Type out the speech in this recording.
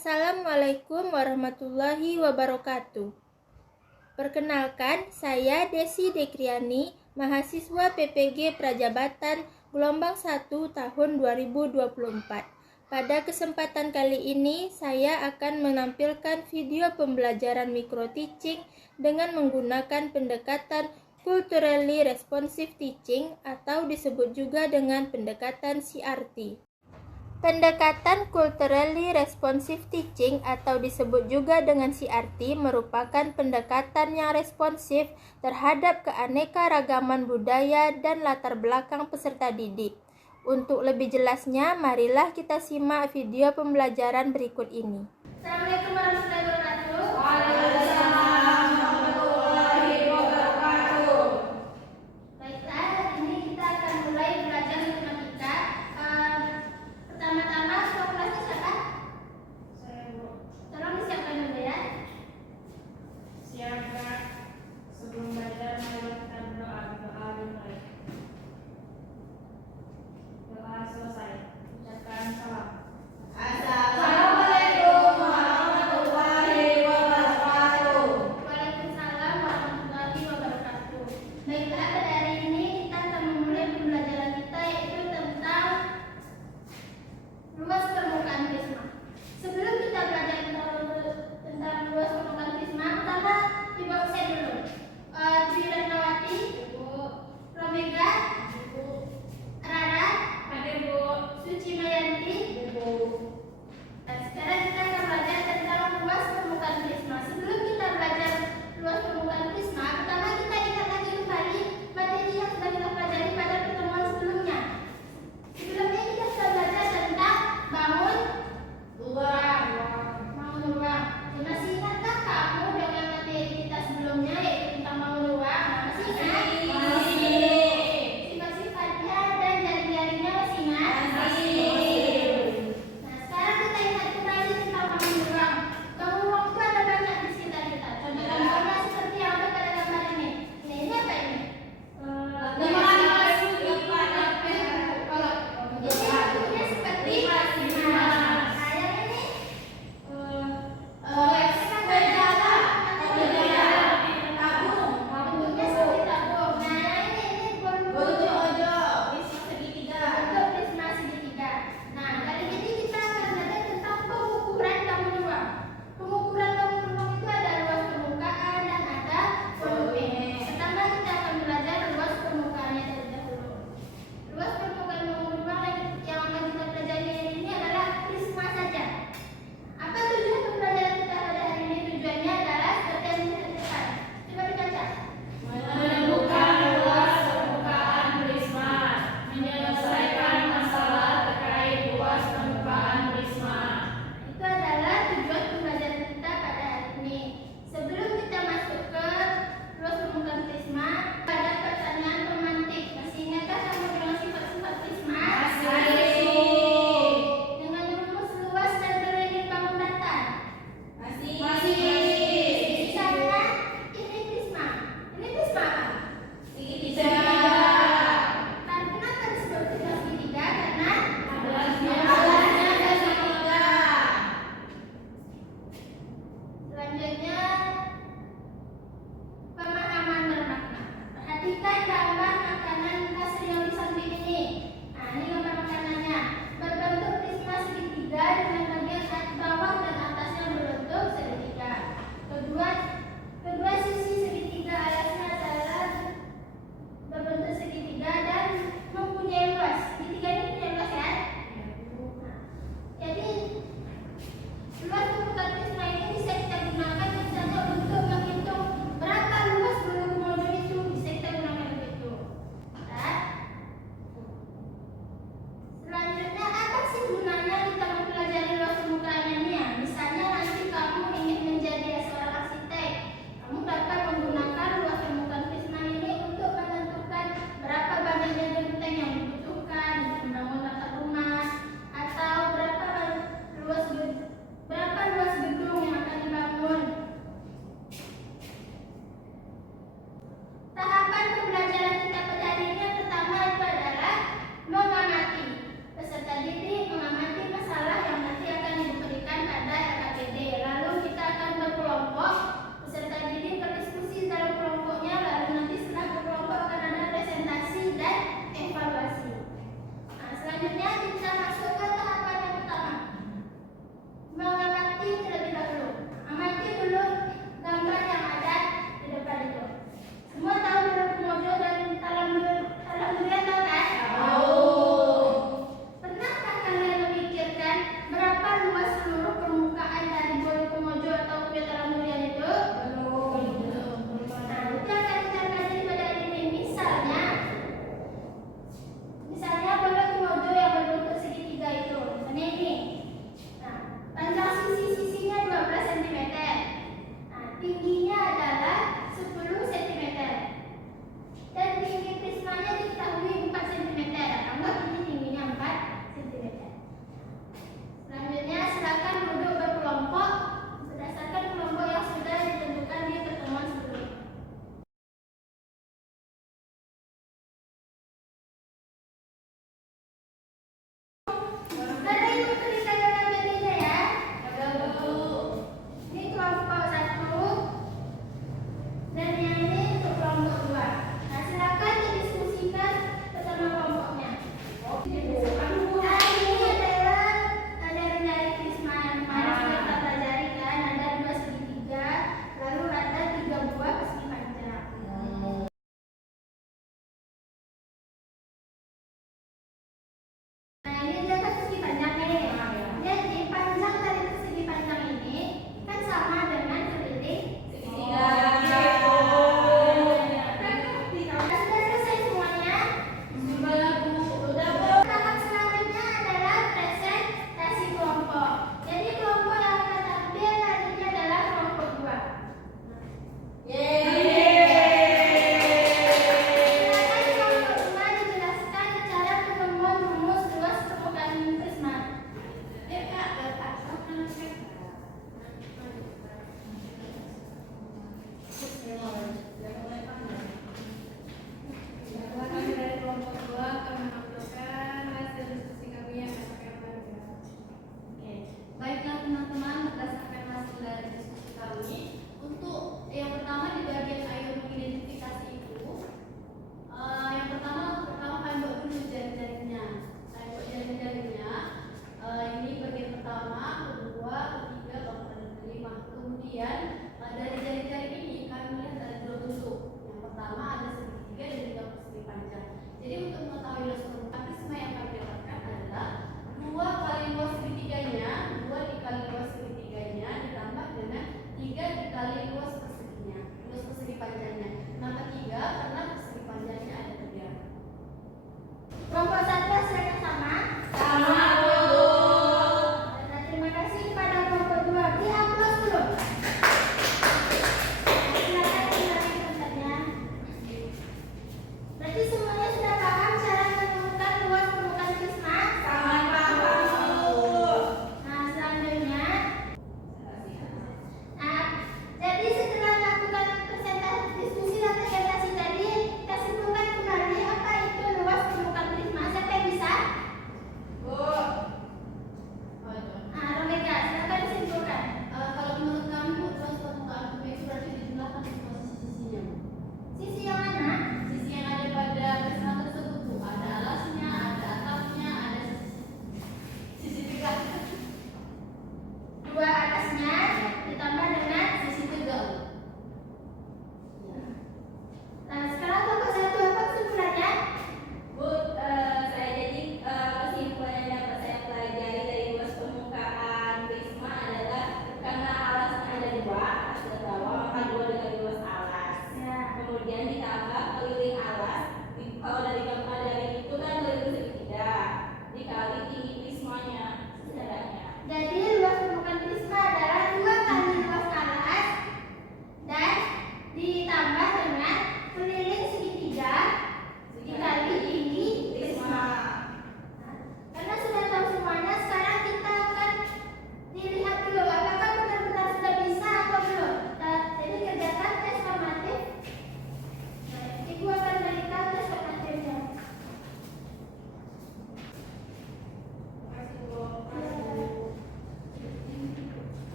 Assalamualaikum warahmatullahi wabarakatuh. Perkenalkan, saya Desi Dekriani, mahasiswa PPG Prajabatan gelombang 1 tahun 2024. Pada kesempatan kali ini, saya akan menampilkan video pembelajaran micro-teaching dengan menggunakan pendekatan Culturally Responsive Teaching atau disebut juga dengan pendekatan CRT. Pendekatan Culturally Responsive Teaching atau disebut juga dengan CRT merupakan pendekatan yang responsif terhadap keanekaragaman budaya dan latar belakang peserta didik. Untuk lebih jelasnya, marilah kita simak video pembelajaran berikut ini. Assalamualaikum warahmatullahi wabarakatuh. Waalaikumsalam warahmatullahi wabarakatuh. Baiklah, hari ini kita akan mulai belajar matematika. Pertama-tama, ketua kelasnya siapa? Saya Bu. Tolong disiapkan dulu ya. Siapa? Sebelum belajar mari kita berdoa. Doa dimulai. Doa selesai. Ucapkan salam. Assalamualaikum warahmatullahi wabarakatuh. Waalaikumsalam warahmatullahi wabarakatuh. Baiklah, pada hari ini kita akan memulai pembelajaran kita yaitu tentang luas permukaan prisma. Sebelum kita belajar tentang luas permukaan prisma, pertama coba saya dulu. Dwi Ratnawati, Romega, Rara, Hadir Bu. Suci Mayanti, Bu.